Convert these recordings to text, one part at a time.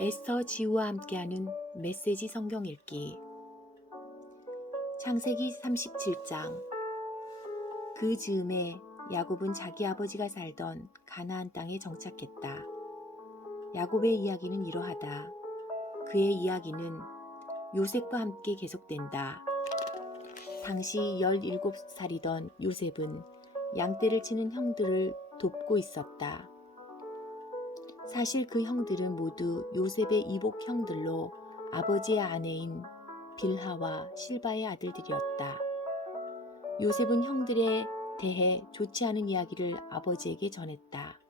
에스터 지우와 함께하는 메시지 성경 읽기. 창세기 37장. 그 즈음에 야곱은 자기 아버지가 살던 가나안 땅에 정착했다. 야곱의 이야기는 이러하다. 그의 이야기는 요셉과 함께 계속된다. 당시 17살이던 요셉은 양떼를 치는 형들을 돕고 있었다. 사실 그 형들은 모두 요셉의 이복 형들로 아버지의 아내인 빌하와 실바의 아들들이었다. 요셉은 형들에 대해 좋지 않은 이야기를 아버지에게 전했다.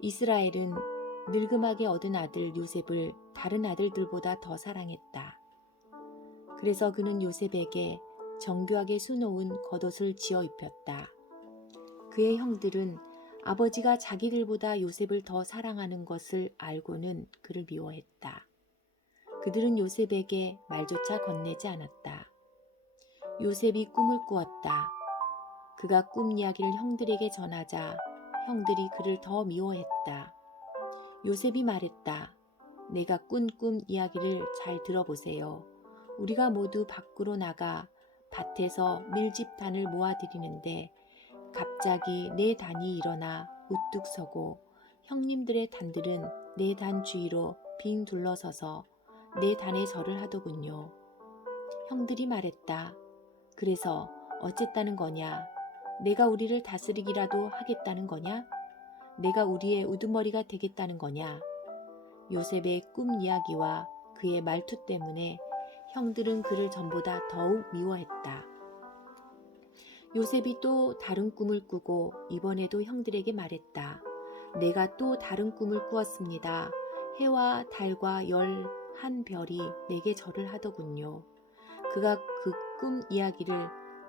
이스라엘은 늙음하게 얻은 아들 요셉을 다른 아들들보다 더 사랑했다. 그래서 그는 요셉에게 정교하게 수놓은 겉옷을 지어 입혔다. 그의 형들은 아버지가 자기들보다 요셉을 더 사랑하는 것을 알고는 그를 미워했다. 그들은 요셉에게 말조차 건네지 않았다. 요셉이 꿈을 꾸었다. 그가 꿈 이야기를 형들에게 전하자 형들이 그를 더 미워했다. 요셉이 말했다. 내가 꾼 꿈 이야기를 잘 들어보세요. 우리가 모두 밖으로 나가 밭에서 밀집단을 모아들이는데 갑자기 내 단이 일어나 우뚝 서고 형님들의 단들은 내 단 주위로 빙 둘러서서 내 단에 절을 하더군요. 형들이 말했다. 그래서 어쨌다는 거냐? 내가 우리를 다스리기라도 하겠다는 거냐? 내가 우리의 우두머리가 되겠다는 거냐? 요셉의 꿈 이야기와 그의 말투 때문에 형들은 그를 전보다 더욱 미워했다. 요셉이 또 다른 꿈을 꾸고 이번에도 형들에게 말했다. 내가 또 다른 꿈을 꾸었습니다. 해와 달과 11별이 내게 절을 하더군요. 그가 그 꿈 이야기를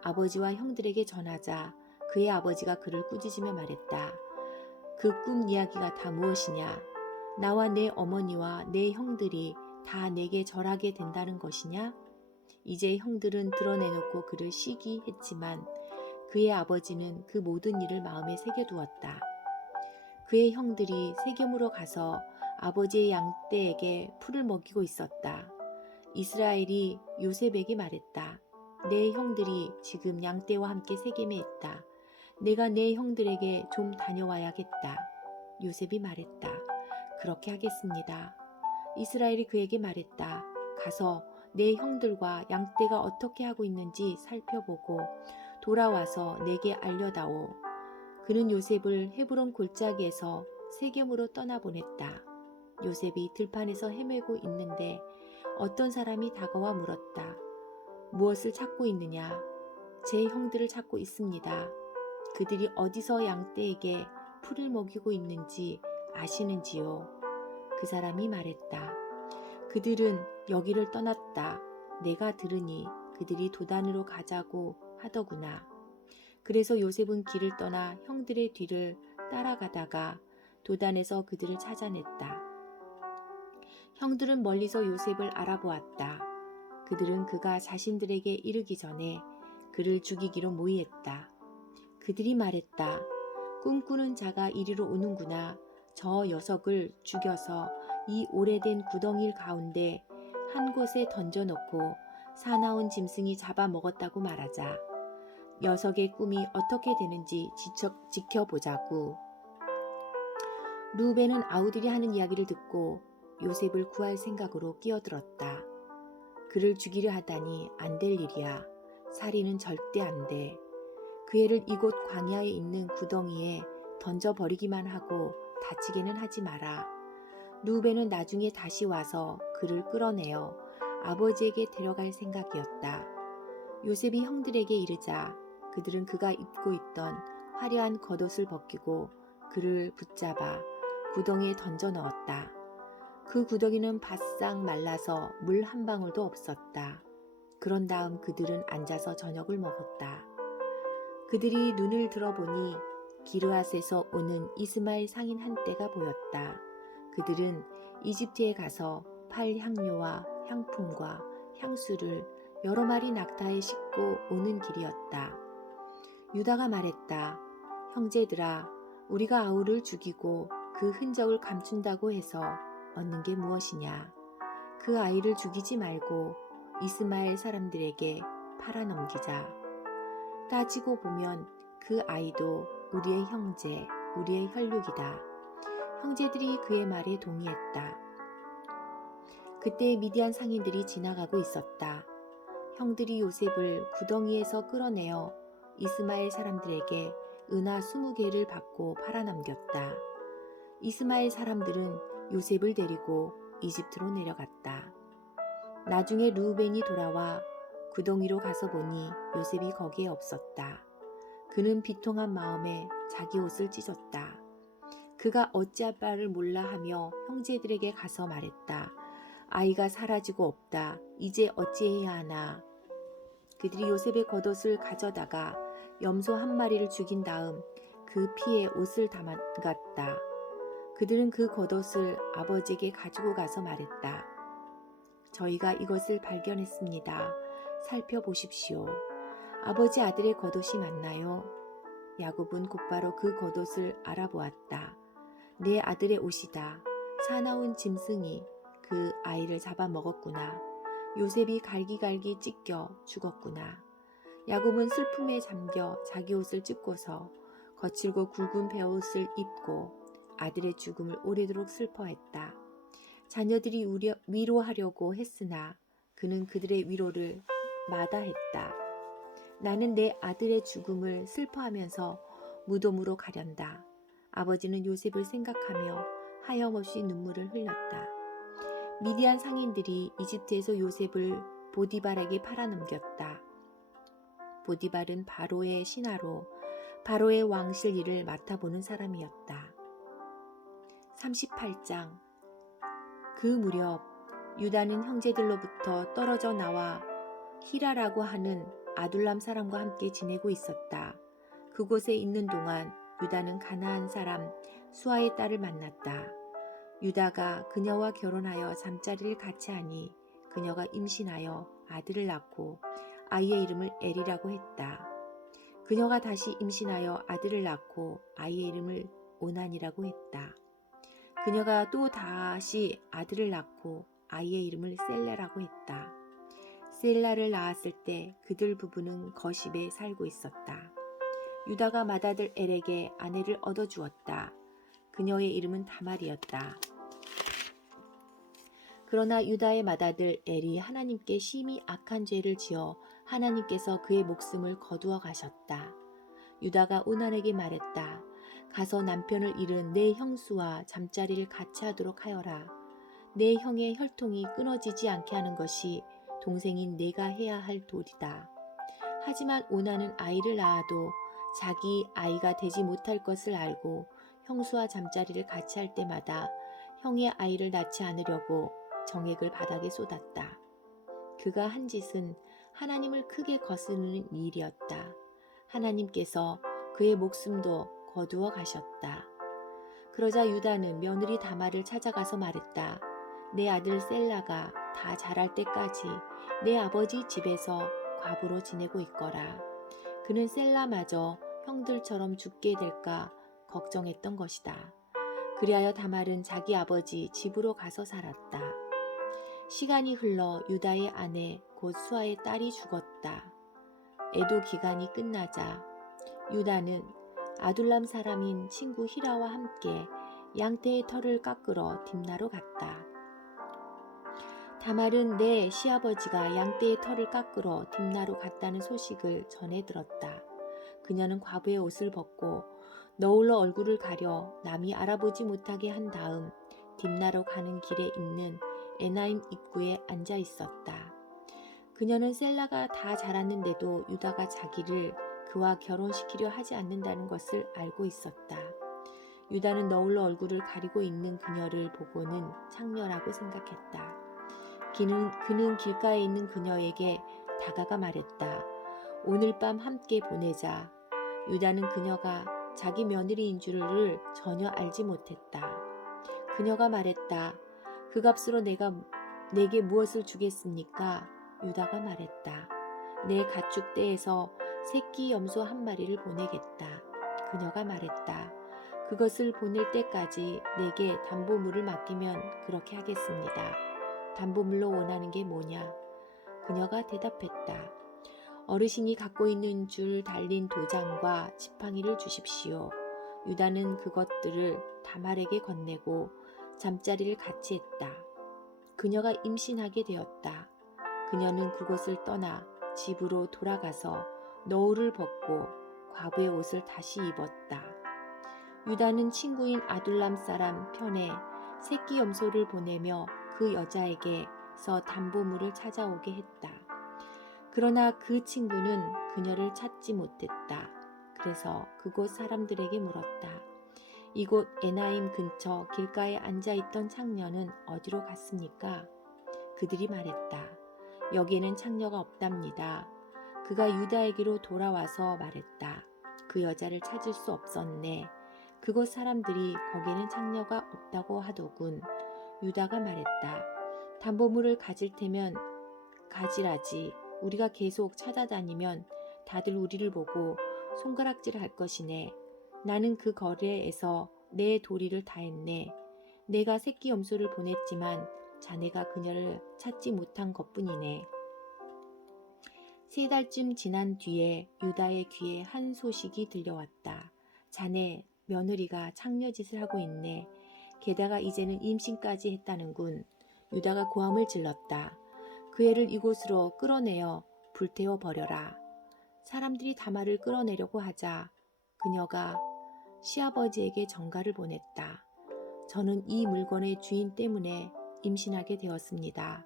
아버지와 형들에게 전하자 그의 아버지가 그를 꾸짖으며 말했다. 그 꿈 이야기가 다 무엇이냐? 나와 내 어머니와 내 형들이 다 내게 절하게 된다는 것이냐? 이제 형들은 드러내놓고 그를 시기했지만 그의 아버지는 그 모든 일을 마음에 새겨두었다. 그의 형들이 세겜으로 가서 아버지의 양떼에게 풀을 먹이고 있었다. 이스라엘이 요셉에게 말했다. 내 형들이 지금 양떼와 함께 세겜에 있다. 내가 내 형들에게 좀 다녀와야겠다. 요셉이 말했다. 그렇게 하겠습니다. 이스라엘이 그에게 말했다. 가서 내 형들과 양떼가 어떻게 하고 있는지 살펴보고 돌아와서 내게 알려다오. 그는 요셉을 헤브론 골짜기에서 세겜으로 떠나보냈다. 요셉이 들판에서 헤매고 있는데 어떤 사람이 다가와 물었다. 무엇을 찾고 있느냐? 제 형들을 찾고 있습니다. 그들이 어디서 양떼에게 풀을 먹이고 있는지 아시는지요? 그 사람이 말했다. 그들은 여기를 떠났다. 내가 들으니 그들이 도단으로 가자고 하더구나. 그래서 요셉은 길을 떠나 형들의 뒤를 따라가다가 도단에서 그들을 찾아냈다. 형들은 멀리서 요셉을 알아보았다. 그들은 그가 자신들에게 이르기 전에 그를 죽이기로 모의했다. 그들이 말했다. 꿈꾸는 자가 이리로 오는구나. 저 녀석을 죽여서 이 오래된 구덩이 가운데 한 곳에 던져놓고 사나운 짐승이 잡아먹었다고 말하자. 녀석의 꿈이 어떻게 되는지 지켜보자고. 루벤은 아우들이 하는 이야기를 듣고 요셉을 구할 생각으로 끼어들었다. 그를 죽이려 하다니 안 될 일이야. 살인은 절대 안 돼. 그 애를 이곳 광야에 있는 구덩이에 던져버리기만 하고 다치게는 하지 마라. 루벤은 나중에 다시 와서 그를 끌어내어 아버지에게 데려갈 생각이었다. 요셉이 형들에게 이르자 그들은 그가 입고 있던 화려한 겉옷을 벗기고 그를 붙잡아 구덩이에 던져 넣었다. 그 구덩이는 바싹 말라서 물 한 방울도 없었다. 그런 다음 그들은 앉아서 저녁을 먹었다. 그들이 눈을 들어보니 기르앗에서 오는 이스마엘 상인 한떼가 보였다. 그들은 이집트에 가서 팔 향료와 향품과 향수를 여러 마리 낙타에 싣고 오는 길이었다. 유다가 말했다. 형제들아, 우리가 아우를 죽이고 그 흔적을 감춘다고 해서 얻는 게 무엇이냐? 그 아이를 죽이지 말고 이스마엘 사람들에게 팔아넘기자. 따지고 보면 그 아이도 우리의 형제, 우리의 혈육이다. 형제들이 그의 말에 동의했다. 그때 미디안 상인들이 지나가고 있었다. 형들이 요셉을 구덩이에서 끌어내어 이스마엘 사람들에게 은하 20개를 받고 팔아넘겼다. 이스마엘 사람들은 요셉을 데리고 이집트로 내려갔다. 나중에 르우벤이 돌아와 구덩이로 가서 보니 요셉이 거기에 없었다. 그는 비통한 마음에 자기 옷을 찢었다. 그가 어찌할 바를 몰라 하며 형제들에게 가서 말했다. 아이가 사라지고 없다. 이제 어찌해야 하나. 그들이 요셉의 겉옷을 가져다가 염소 한 마리를 죽인 다음 그 피에 옷을 담갔다. 그들은 그 겉옷을 아버지에게 가지고 가서 말했다. 저희가 이것을 발견했습니다. 살펴보십시오. 아버지 아들의 겉옷이 맞나요? 야곱은 곧바로 그 겉옷을 알아보았다. 내 아들의 옷이다. 사나운 짐승이 그 아이를 잡아먹었구나. 요셉이 갈기갈기 찢겨 죽었구나. 야곱은 슬픔에 잠겨 자기 옷을 찢고서 거칠고 굵은 베옷을 입고 아들의 죽음을 오래도록 슬퍼했다. 자녀들이 위로하려고 했으나 그는 그들의 위로를 마다했다. 나는 내 아들의 죽음을 슬퍼하면서 무덤으로 가련다. 아버지는 요셉을 생각하며 하염없이 눈물을 흘렸다. 미디안 상인들이 이집트에서 요셉을 보디발에게 팔아넘겼다. 보디발은 바로의 신하로 바로의 왕실 일을 맡아보는 사람이었다. 38장. 그 무렵 유다는 형제들로부터 떨어져 나와 히라라고 하는 아둘람 사람과 함께 지내고 있었다. 그곳에 있는 동안 유다는 가나안 사람 수아의 딸을 만났다. 유다가 그녀와 결혼하여 잠자리를 같이 하니 그녀가 임신하여 아들을 낳고 아이의 이름을 엘이라고 했다. 그녀가 다시 임신하여 아들을 낳고 아이의 이름을 오난이라고 했다. 그녀가 또 다시 아들을 낳고 아이의 이름을 셀라라고 했다. 셀라를 낳았을 때 그들 부부는 거십에 살고 있었다. 유다가 맏아들 엘에게 아내를 얻어주었다. 그녀의 이름은 다말이었다. 그러나 유다의 맏아들 엘이 하나님께 심히 악한 죄를 지어 하나님께서 그의 목숨을 거두어 가셨다. 유다가 오난에게 말했다. 가서 남편을 잃은 내 형수와 잠자리를 같이 하도록 하여라. 내 형의 혈통이 끊어지지 않게 하는 것이 동생인 내가 해야 할 도리다. 하지만 오난은 아이를 낳아도 자기 아이가 되지 못할 것을 알고 형수와 잠자리를 같이 할 때마다 형의 아이를 낳지 않으려고 정액을 바닥에 쏟았다. 그가 한 짓은 하나님을 크게 거스르는 일이었다. 하나님께서 그의 목숨도 거두어 가셨다. 그러자 유다는 며느리 다말을 찾아가서 말했다. 내 아들 셀라가 다 자랄 때까지 내 아버지 집에서 과부로 지내고 있거라. 그는 셀라마저 형들처럼 죽게 될까 걱정했던 것이다. 그리하여 다말은 자기 아버지 집으로 가서 살았다. 시간이 흘러 유다의 아내 곧 수아의 딸이 죽었다. 애도 기간이 끝나자 유다는 아둘람 사람인 친구 히라와 함께 양떼의 털을 깎으러 딥나로 갔다. 다말은 내 시아버지가 양떼의 털을 깎으러 딥나로 갔다는 소식을 전해 들었다. 그녀는 과부의 옷을 벗고 너울로 얼굴을 가려 남이 알아보지 못하게 한 다음 딥나로 가는 길에 있는 에나임 입구에 앉아 있었다. 그녀는 셀라가 다 자랐는데도 유다가 자기를 그와 결혼시키려 하지 않는다는 것을 알고 있었다. 유다는 너울로 얼굴을 가리고 있는 그녀를 보고는 창녀라고 생각했다. 그는 길가에 있는 그녀에게 다가가 말했다. 오늘 밤 함께 보내자. 유다는 그녀가 자기 며느리인 줄을 전혀 알지 못했다. 그녀가 말했다. 그 값으로 내게 무엇을 주겠습니까? 유다가 말했다. 내 가축 떼에서 새끼 염소 한 마리를 보내겠다. 그녀가 말했다. 그것을 보낼 때까지 내게 담보물을 맡기면 그렇게 하겠습니다. 담보물로 원하는 게 뭐냐? 그녀가 대답했다. 어르신이 갖고 있는 줄 달린 도장과 지팡이를 주십시오. 유다는 그것들을 다말에게 건네고 잠자리를 같이 했다. 그녀가 임신하게 되었다. 그녀는 그곳을 떠나 집으로 돌아가서 너울을 벗고 과부의 옷을 다시 입었다. 유다는 친구인 아둘람 사람 편에 새끼 염소를 보내며 그 여자에게서 담보물을 찾아오게 했다. 그러나 그 친구는 그녀를 찾지 못했다. 그래서 그곳 사람들에게 물었다. 이곳 에나임 근처 길가에 앉아있던 창녀는 어디로 갔습니까? 그들이 말했다. 여기에는 창녀가 없답니다. 그가 유다에게로 돌아와서 말했다. 그 여자를 찾을 수 없었네. 그곳 사람들이 거기에는 창녀가 없다고 하더군. 유다가 말했다. 담보물을 가질 테면 가지라지. 우리가 계속 찾아다니면 다들 우리를 보고 손가락질 할 것이네. 나는 그 거리에서 내 도리를 다했네. 내가 새끼 염소를 보냈지만 자네가 그녀를 찾지 못한 것뿐이네. 3달쯤 지난 뒤에 유다의 귀에 한 소식이 들려왔다. 자네 며느리가 창녀짓을 하고 있네. 게다가 이제는 임신까지 했다는군. 유다가 고함을 질렀다. 그 애를 이곳으로 끌어내어 불태워 버려라. 사람들이 다말을 끌어내려고 하자 그녀가 시아버지에게 전가를 보냈다. 저는 이 물건의 주인 때문에 임신하게 되었습니다.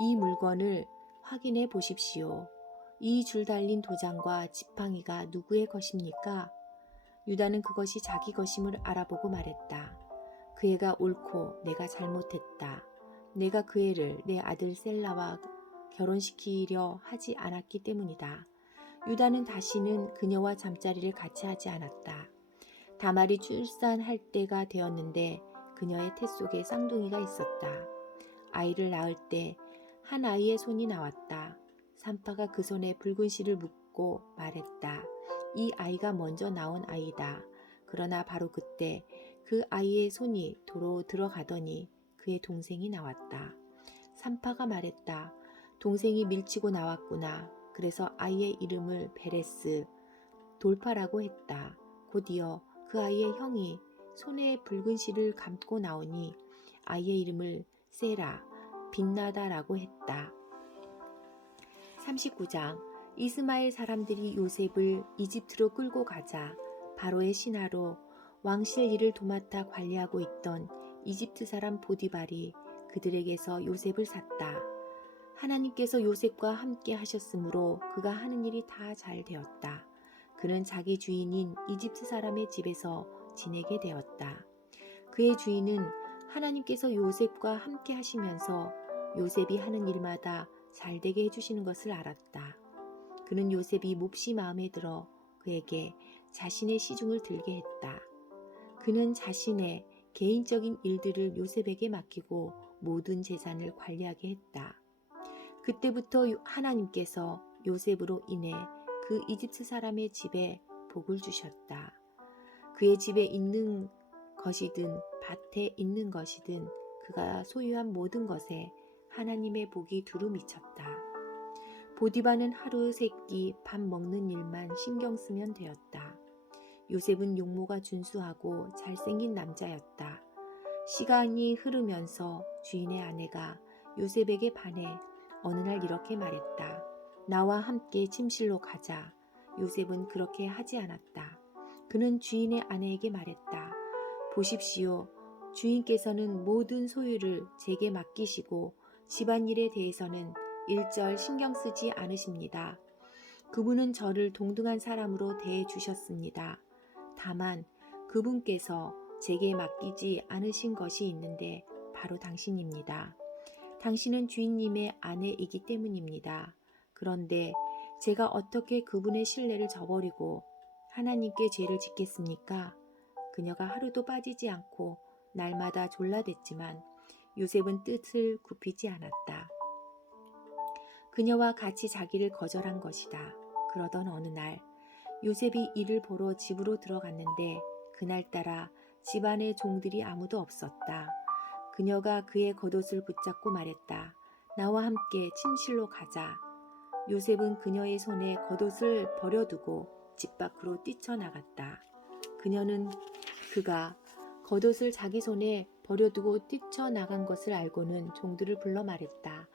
이 물건을 확인해 보십시오. 이 줄 달린 도장과 지팡이가 누구의 것입니까? 유다는 그것이 자기 것임을 알아보고 말했다. 그 애가 옳고 내가 잘못했다. 내가 그 애를 내 아들 셀라와 결혼시키려 하지 않았기 때문이다. 유다는 다시는 그녀와 잠자리를 같이 하지 않았다. 다말이 출산할 때가 되었는데 그녀의 태 속에 쌍둥이가 있었다. 아이를 낳을 때 한 아이의 손이 나왔다. 산파가 그 손에 붉은 실을 묶고 말했다. 이 아이가 먼저 나온 아이다. 그러나 바로 그때 그 아이의 손이 도로 들어가더니 그의 동생이 나왔다. 산파가 말했다. 동생이 밀치고 나왔구나. 그래서 아이의 이름을 베레스, 돌파라고 했다. 곧이어 그 아이의 형이 손에 붉은 실을 감고 나오니 아이의 이름을 세라, 빛나다라고 했다. 39장 이스마엘 사람들이 요셉을 이집트로 끌고 가자 바로의 신하로 왕실 일을 도맡아 관리하고 있던 이집트 사람 보디발이 그들에게서 요셉을 샀다. 하나님께서 요셉과 함께 하셨으므로 그가 하는 일이 다 잘 되었다. 그는 자기 주인인 이집트 사람의 집에서 지내게 되었다. 그의 주인은 하나님께서 요셉과 함께 하시면서 요셉이 하는 일마다 잘되게 해주시는 것을 알았다. 그는 요셉이 몹시 마음에 들어 그에게 자신의 시중을 들게 했다. 그는 자신의 개인적인 일들을 요셉에게 맡기고 모든 재산을 관리하게 했다. 그때부터 하나님께서 요셉으로 인해 그 이집트 사람의 집에 복을 주셨다. 그의 집에 있는 것이든 밭에 있는 것이든 그가 소유한 모든 것에 하나님의 복이 두루 미쳤다. 보디바는 하루 세끼 밥 먹는 일만 신경 쓰면 되었다. 요셉은 용모가 준수하고 잘생긴 남자였다. 시간이 흐르면서 주인의 아내가 요셉에게 반해 어느 날 이렇게 말했다. 나와 함께 침실로 가자. 요셉은 그렇게 하지 않았다. 그는 주인의 아내에게 말했다. 보십시오. 주인께서는 모든 소유를 제게 맡기시고 집안일에 대해서는 일절 신경 쓰지 않으십니다. 그분은 저를 동등한 사람으로 대해 주셨습니다. 다만 그분께서 제게 맡기지 않으신 것이 있는데 바로 당신입니다. 당신은 주인님의 아내이기 때문입니다. 그런데 제가 어떻게 그분의 신뢰를 저버리고 하나님께 죄를 짓겠습니까? 그녀가 하루도 빠지지 않고 날마다 졸라댔지만 요셉은 뜻을 굽히지 않았다. 그녀와 같이 자기를 거절한 것이다. 그러던 어느 날 요셉이 일을 보러 집으로 들어갔는데 그날따라 집안에 종들이 아무도 없었다. 그녀가 그의 겉옷을 붙잡고 말했다. 나와 함께 침실로 가자. 요셉은 그녀의 손에 겉옷을 버려두고 집 밖으로 뛰쳐나갔다. 그녀는 그가 겉옷을 자기 손에 버려두고 뛰쳐나간 것을 알고는 종들을 불러 말했다.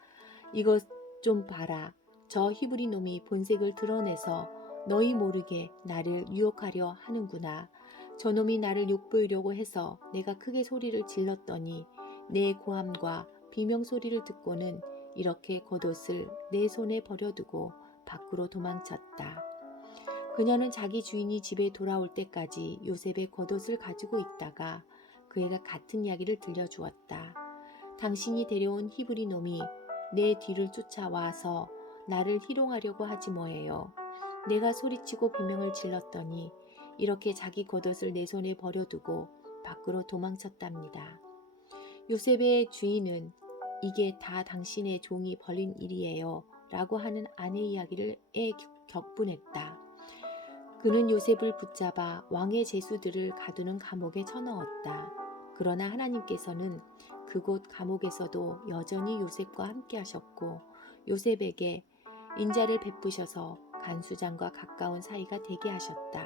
이것 좀 봐라. 저 히브리 놈이 본색을 드러내서 너희 모르게 나를 유혹하려 하는구나. 저놈이 나를 욕보이려고 해서 내가 크게 소리를 질렀더니 내 고함과 비명소리를 듣고는 이렇게 겉옷을 내 손에 버려두고 밖으로 도망쳤다. 그녀는 자기 주인이 집에 돌아올 때까지 요셉의 겉옷을 가지고 있다가 그애가 같은 이야기를 들려주었다. 당신이 데려온 히브리 놈이 내 뒤를 쫓아와서 나를 희롱하려고 하지 뭐예요. 내가 소리치고 비명을 질렀더니 이렇게 자기 겉옷을 내 손에 버려두고 밖으로 도망쳤답니다. 요셉의 주인은 이게 다 당신의 종이 벌인 일이에요 라고 하는 아내 이야기를 격분했다. 그는 요셉을 붙잡아 왕의 제수들을 가두는 감옥에 쳐넣었다. 그러나 하나님께서는 그곳 감옥에서도 여전히 요셉과 함께 하셨고 요셉에게 인자를 베푸셔서 간수장과 가까운 사이가 되게 하셨다.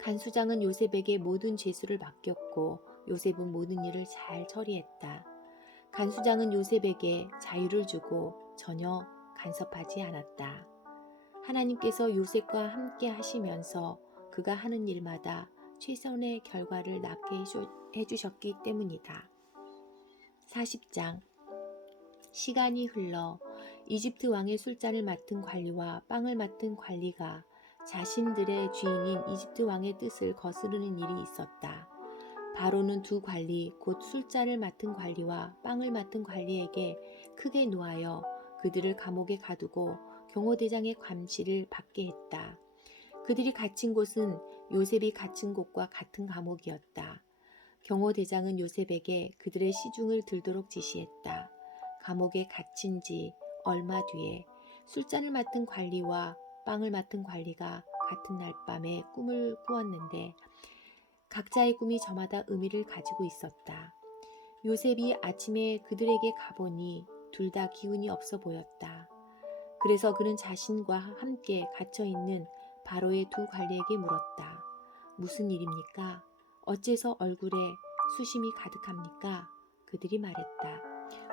간수장은 요셉에게 모든 죄수를 맡겼고 요셉은 모든 일을 잘 처리했다. 간수장은 요셉에게 자유를 주고 전혀 간섭하지 않았다. 하나님께서 요셉과 함께 하시면서 그가 하는 일마다 최선의 결과를 낳게 해주셨기 때문이다. 40장 시간이 흘러 이집트 왕의 술잔을 맡은 관리와 빵을 맡은 관리가 자신들의 주인인 이집트 왕의 뜻을 거스르는 일이 있었다. 바로는 두 관리 곧 술잔을 맡은 관리와 빵을 맡은 관리에게 크게 노하여 그들을 감옥에 가두고 경호대장의 감시를 받게 했다. 그들이 갇힌 곳은 요셉이 갇힌 곳과 같은 감옥이었다. 경호대장은 요셉에게 그들의 시중을 들도록 지시했다. 감옥에 갇힌 지 얼마 뒤에 술잔을 맡은 관리와 빵을 맡은 관리가 같은 날 밤에 꿈을 꾸었는데 각자의 꿈이 저마다 의미를 가지고 있었다. 요셉이 아침에 그들에게 가보니 둘 다 기운이 없어 보였다. 그래서 그는 자신과 함께 갇혀있는 바로의 두 관리에게 물었다. 무슨 일입니까? 어째서 얼굴에 수심이 가득합니까? 그들이 말했다.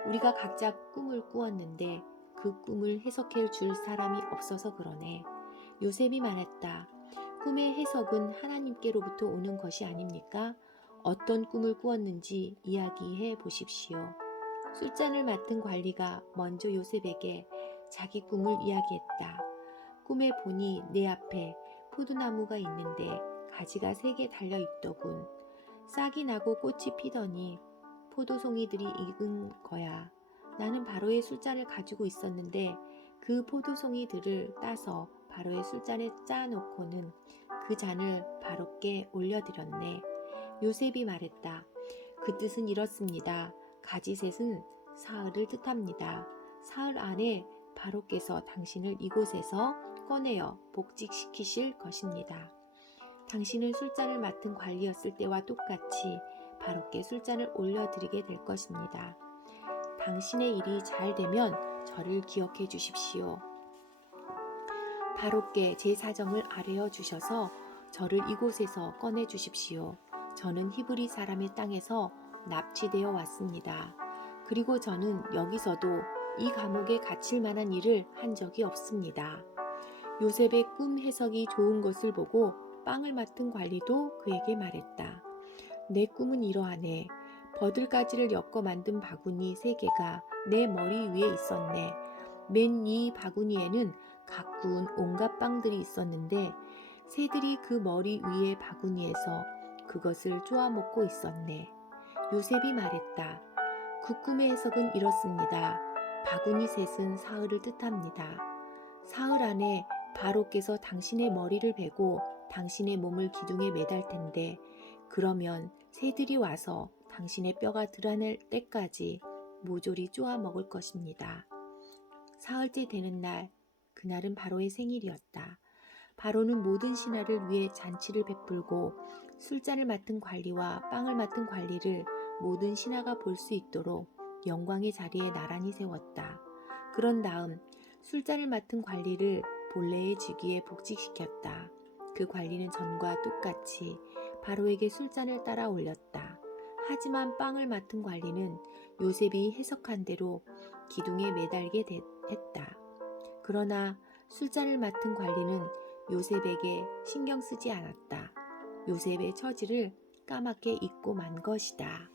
우리가 각자 꿈을 꾸었는데 그 꿈을 해석해 줄 사람이 없어서 그러네. 요셉이 말했다. 꿈의 해석은 하나님께로부터 오는 것이 아닙니까? 어떤 꿈을 꾸었는지 이야기해 보십시오. 술잔을 맡은 관리가 먼저 요셉에게 자기 꿈을 이야기했다. 꿈에 보니 내 앞에 포도나무가 있는데 가지가 3개 달려있더군. 싹이 나고 꽃이 피더니 포도송이들이 익은 거야. 나는 바로의 술잔을 가지고 있었는데 그 포도송이들을 따서 바로의 술잔에 짜놓고는 그 잔을 바로께 올려드렸네. 요셉이 말했다. 그 뜻은 이렇습니다. 가지셋은 사흘을 뜻합니다. 사흘 안에 바로께서 당신을 이곳에서 꺼내어 복직시키실 것입니다. 당신은 술잔을 맡은 관리였을 때와 똑같이 바로께 술잔을 올려드리게 될 것입니다. 당신의 일이 잘 되면 저를 기억해 주십시오. 바로께 제 사정을 아뢰어 주셔서 저를 이곳에서 꺼내 주십시오. 저는 히브리 사람의 땅에서 납치되어 왔습니다. 그리고 저는 여기서도 이 감옥에 갇힐 만한 일을 한 적이 없습니다. 요셉의 꿈 해석이 좋은 것을 보고 빵을 맡은 관리도 그에게 말했다. 내 꿈은 이러하네. 버들가지를 엮어 만든 바구니 3개가 내 머리 위에 있었네. 맨 위 바구니에는 각 구운 온갖 빵들이 있었는데 새들이 그 머리 위의 바구니에서 그것을 쪼아 먹고 있었네. 요셉이 말했다. 그 꿈의 해석은 이렇습니다. 바구니 셋은 사흘을 뜻합니다. 사흘 안에 바로께서 당신의 머리를 베고 당신의 몸을 기둥에 매달 텐데 그러면 새들이 와서 당신의 뼈가 드러날 때까지 모조리 쪼아 먹을 것입니다. 사흘째 되는 날, 그날은 바로의 생일이었다. 바로는 모든 신하를 위해 잔치를 베풀고 술잔을 맡은 관리와 빵을 맡은 관리를 모든 신하가 볼 수 있도록 영광의 자리에 나란히 세웠다. 그런 다음 술잔을 맡은 관리를 본래의 직위에 복직시켰다. 그 관리는 전과 똑같이 바로에게 술잔을 따라 올렸다. 하지만 빵을 맡은 관리는 요셉이 해석한 대로 기둥에 매달게 했다. 그러나 술잔을 맡은 관리는 요셉에게 신경 쓰지 않았다. 요셉의 처지를 까맣게 잊고 만 것이다.